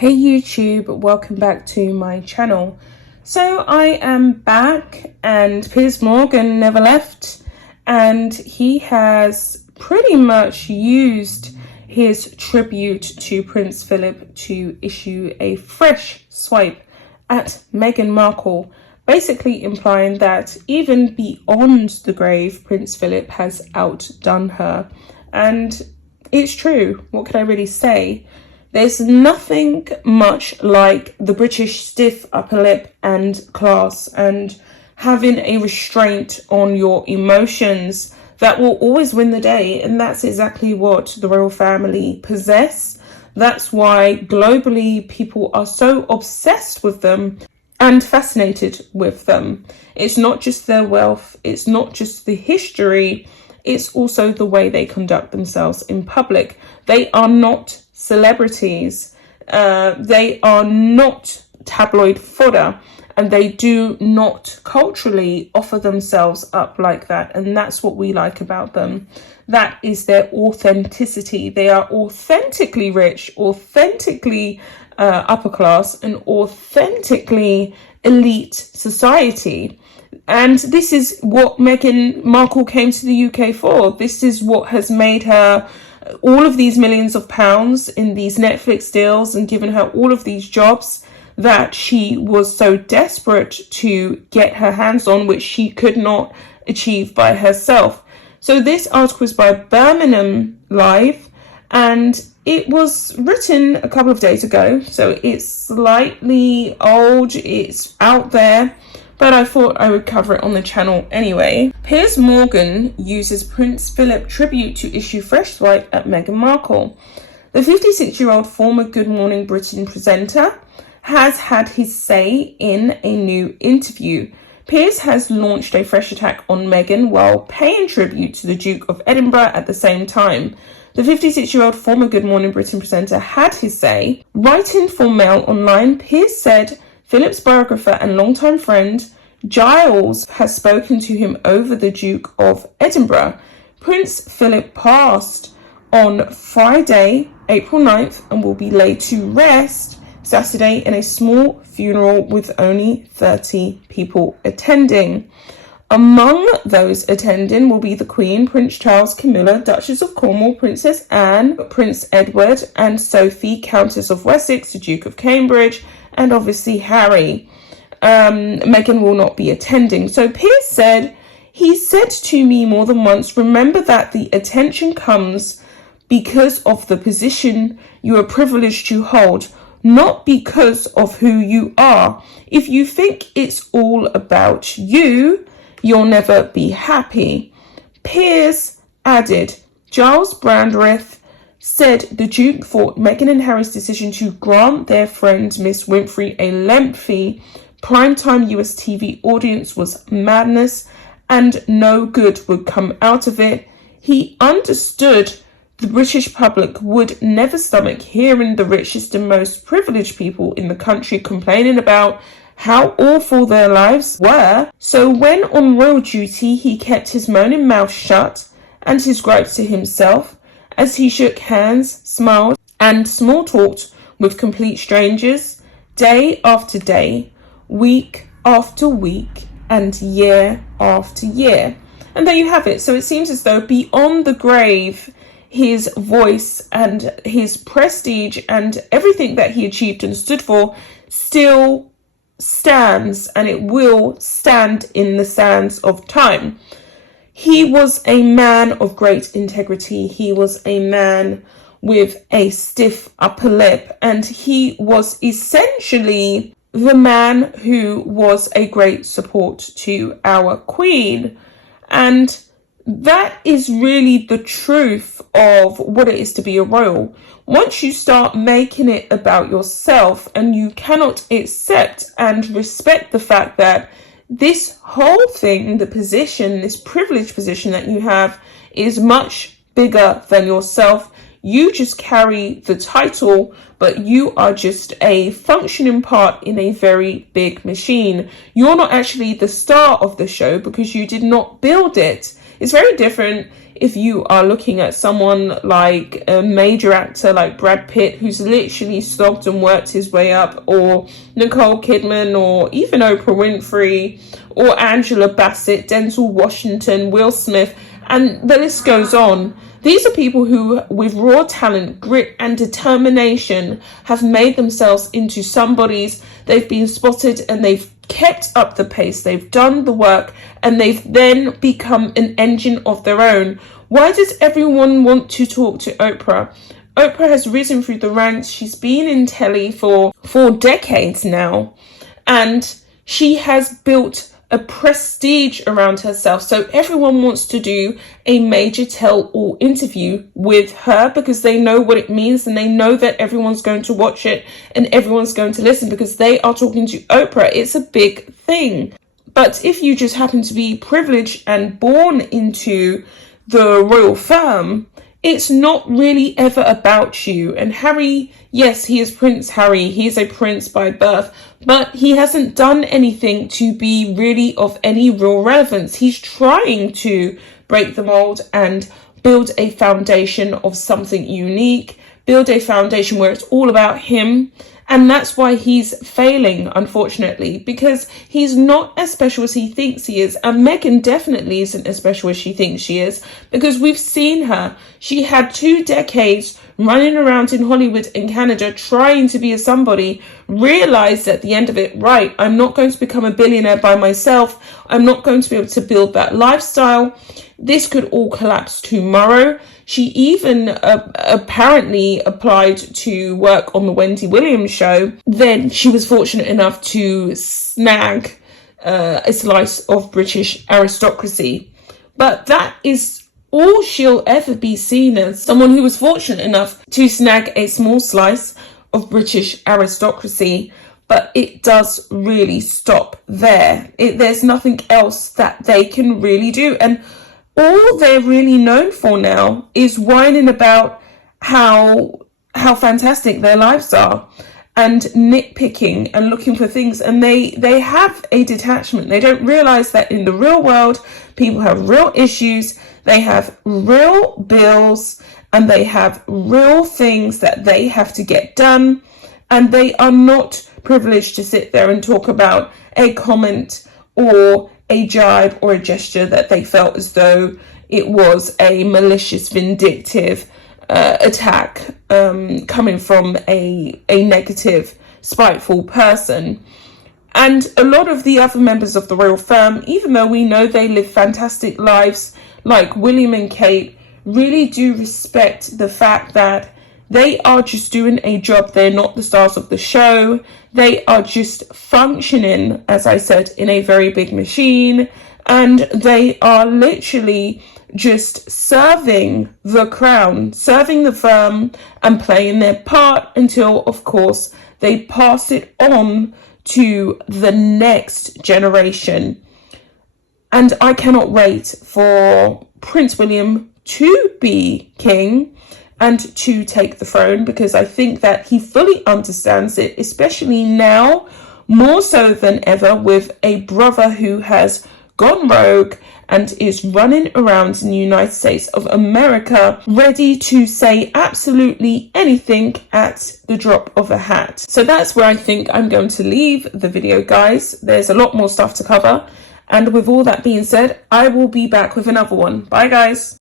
Hey YouTube, welcome back to my channel. So I am back and Piers never left, and he has pretty much used his tribute to Prince Philip to issue a fresh swipe at Meghan Markle, basically implying that even beyond the grave, Prince Philip has outdone her. And it's true. What could I really say? There's nothing much like the British stiff upper lip and class and having a restraint on your emotions that will always win the day. And that's exactly what the royal family possess. That's why globally people are so obsessed with them and fascinated with them. It's not just their wealth, it's not just the history, it's also the way they conduct themselves in public. They are not celebrities, they are not tabloid fodder, and they do not culturally offer themselves up like that. And that's what we like about them. That is their authenticity. They are authentically rich, authentically upper class, and authentically elite society. And this is what Meghan Markle came to the UK for. This is what has made her all of these millions of pounds in these Netflix deals and given her all of these jobs that she was so desperate to get her hands on, which she could not achieve by herself. So this article is by Birmingham Live, and it was written a couple of days ago, so it's slightly old, it's out there, but I thought I would cover it on the channel anyway. Piers uses Prince Philip tribute to issue fresh swipe at Meghan Markle. The 56-year-old former Good Morning Britain presenter has had his say in a new interview. Piers has launched a fresh attack on Meghan while paying tribute to the Duke of Edinburgh at the same time. The 56-year-old former Good Morning Britain presenter had his say. Writing for Mail Online, Piers said Philip's biographer and longtime friend Giles has spoken to him over the Duke of Edinburgh. Prince Philip passed on Friday, April 9th, and will be laid to rest Saturday in a small funeral with only 30 people attending. Among those attending will be the Queen, Prince Charles, Camilla, Duchess of Cornwall, Princess Anne, Prince Edward, and Sophie, Countess of Wessex, the Duke of Cambridge, and obviously Harry. Meghan will not be attending. So Piers said, he said to me more than once, remember that the attention comes because of the position you are privileged to hold, not because of who you are. If you think it's all about you, you'll never be happy. Piers added, Giles Brandreth said the Duke thought Meghan and Harry's decision to grant their friend Miss Winfrey a lengthy primetime US TV audience was madness and no good would come out of it. He understood the British public would never stomach hearing the richest and most privileged people in the country complaining about how awful their lives were. So when on royal duty, he kept his moaning mouth shut and his gripes to himself as he shook hands, smiled, and small talked with complete strangers day after day, week after week, and year after year. And there you have it. So it seems as though beyond the grave, his voice and his prestige and everything that he achieved and stood for still stands, and it will stand in the sands of time. He was a man of great integrity. He was a man with a stiff upper lip, and he was essentially the man who was a great support to our Queen. And that is really the truth of what it is to be a royal. Once you start making it about yourself and you cannot accept and respect the fact that this whole thing, the position, this privileged position that you have is much bigger than yourself. You just carry the title, but you are just a functioning part in a very big machine. You're not actually the star of the show because you did not build it. It's very different if you are looking at someone like a major actor like Brad Pitt, who's literally slogged and worked his way up, or Nicole Kidman, or even Oprah Winfrey, or Angela Bassett, Denzel Washington, Will Smith, and the list goes on. These are people who, with raw talent, grit and determination, have made themselves into somebody's. They've been spotted and they've kept up the pace. They've done the work and they've then become an engine of their own. Why does everyone want to talk to Oprah? Oprah has risen through the ranks. She's been in telly for 4 decades now, and she has built a prestige around herself. So everyone wants to do a major tell-all interview with her because they know what it means, and they know that everyone's going to watch it and everyone's going to listen because they are talking to Oprah. It's a big thing. But if you just happen to be privileged and born into the royal firm, it's not really ever about you. And Harry, yes, he is Prince Harry. He is a prince by birth, but he hasn't done anything to be really of any real relevance. He's trying to break the mold and build a foundation of something unique, build a foundation where it's all about him. And that's why he's failing, unfortunately, because he's not as special as he thinks he is. And Meghan definitely isn't as special as she thinks she is, because we've seen her. She had 2 decades running around in Hollywood and Canada trying to be a somebody, realized at the end of it, right, I'm not going to become a billionaire by myself. I'm not going to be able to build that lifestyle. This could all collapse tomorrow. She even apparently applied to work on the Wendy Williams show. Then she was fortunate enough to snag a slice of British aristocracy. But that is all she'll ever be seen as, someone who was fortunate enough to snag a small slice of British aristocracy. But it does really stop there. There's nothing else that they can really do. And all they're really known for now is whining about how fantastic their lives are and nitpicking and looking for things. And they have a detachment. They don't realize that in the real world, people have real issues. They have real bills and they have real things that they have to get done. And they are not privileged to sit there and talk about a comment or a jibe or a gesture that they felt as though it was a malicious, vindictive attack coming from a negative, spiteful person. And a lot of the other members of the royal firm, even though we know they live fantastic lives, like William and Kate, really do respect the fact that they are just doing a job. They're not the stars of the show. They are just functioning, as I said, in a very big machine. And they are literally just serving the crown, serving the firm and playing their part until, of course, they pass it on to the next generation. And I cannot wait for Prince William to be king and to take the throne, because I think that he fully understands it, especially now, more so than ever, with a brother who has gone rogue and is running around in the United States of America, ready to say absolutely anything at the drop of a hat. So that's where I think I'm going to leave the video, guys. There's a lot more stuff to cover. And with all that being said, I will be back with another one. Bye, guys.